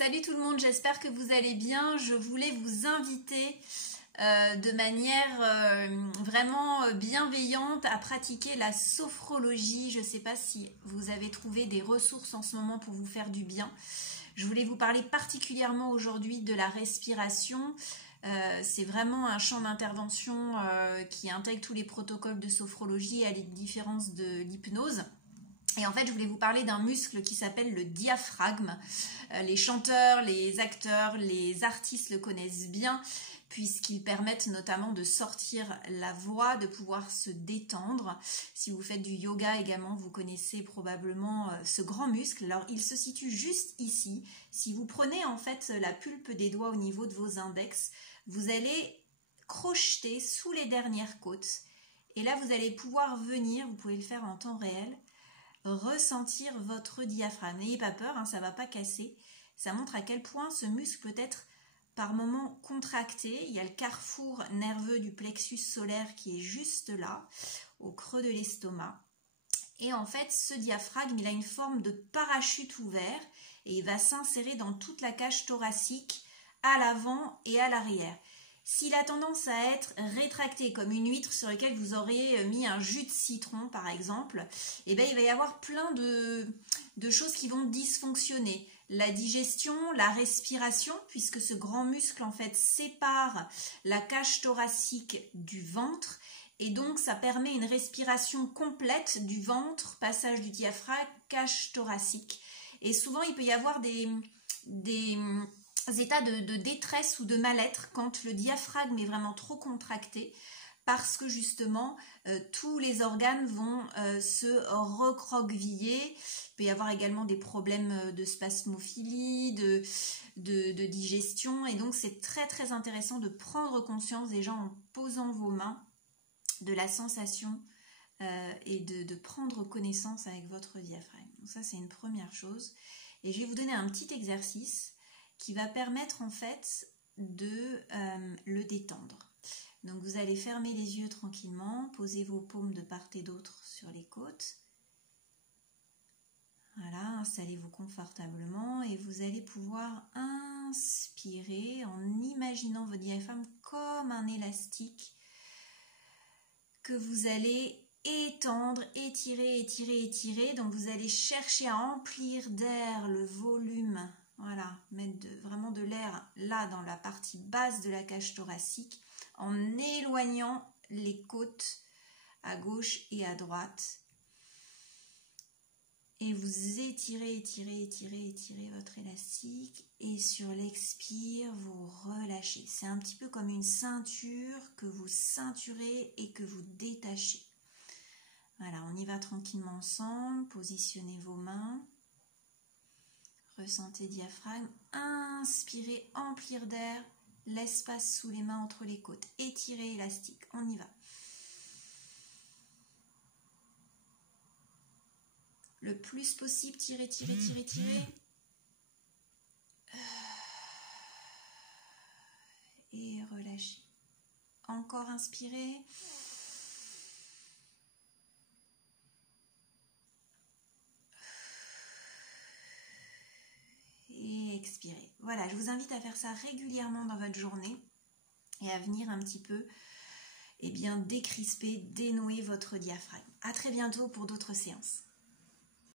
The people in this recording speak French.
Salut tout le monde, j'espère que vous allez bien. Je voulais vous inviter de manière vraiment bienveillante à pratiquer la sophrologie. Je ne sais pas si vous avez trouvé des ressources en ce moment pour vous faire du bien. Je voulais vous parler particulièrement aujourd'hui de la respiration. C'est vraiment un champ d'intervention qui intègre tous les protocoles de sophrologie à la différence de l'hypnose. Et en fait, je voulais vous parler d'un muscle qui s'appelle le diaphragme. Les chanteurs, les acteurs, les artistes le connaissent bien puisqu'ils permettent notamment de sortir la voix, de pouvoir se détendre. Si vous faites du yoga également, vous connaissez probablement ce grand muscle. Alors, il se situe juste ici. Si vous prenez en fait la pulpe des doigts au niveau de vos index, vous allez crocheter sous les dernières côtes. Et là, vous allez pouvoir venir, vous pouvez le faire en temps réel, ressentir votre diaphragme. N'ayez pas peur, ça ne va pas casser. Ça montre à quel point ce muscle peut être par moments contracté. Il y a le carrefour nerveux du plexus solaire qui est juste là, au creux de l'estomac. Et en fait, ce diaphragme, il a une forme de parachute ouvert et il va s'insérer dans toute la cage thoracique à l'avant et à l'arrière. S'il a tendance à être rétracté comme une huître sur laquelle vous aurez mis un jus de citron par exemple, eh bien, il va y avoir plein de choses qui vont dysfonctionner. La digestion, la respiration, puisque ce grand muscle en fait sépare la cage thoracique du ventre et donc ça permet une respiration complète du ventre, passage du diaphragme, cage thoracique. Et souvent il peut y avoir des états de détresse ou de mal-être quand le diaphragme est vraiment trop contracté parce que justement tous les organes vont se recroqueviller. Il peut y avoir également des problèmes de spasmophilie, de digestion et donc c'est très très intéressant de prendre conscience déjà en posant vos mains de la sensation et de prendre connaissance avec votre diaphragme. Donc ça c'est une première chose et je vais vous donner un petit exercice qui va permettre en fait de le détendre. Donc vous allez fermer les yeux tranquillement, poser vos paumes de part et d'autre sur les côtes. Voilà, installez-vous confortablement et vous allez pouvoir inspirer en imaginant votre diaphragme comme un élastique que vous allez étendre, étirer, étirer, étirer. Donc vous allez chercher à emplir d'air le volume. Voilà, mettre vraiment de l'air là dans la partie basse de la cage thoracique en éloignant les côtes à gauche et à droite. Et vous étirez, étirez, étirez, étirez votre élastique et sur l'expire, vous relâchez. C'est un petit peu comme une ceinture que vous ceinturez et que vous détachez. Voilà, on y va tranquillement ensemble. Positionnez vos mains. Ressentez diaphragme, inspirez, emplir d'air, l'espace sous les mains entre les côtes, étirez élastique, on y va. Le plus possible, tirez, tirez, tirez, tirez. Et relâchez. Encore inspirez. Et expirez. Voilà, je vous invite à faire ça régulièrement dans votre journée et à venir un petit peu décrisper, dénouer votre diaphragme. À très bientôt pour d'autres séances.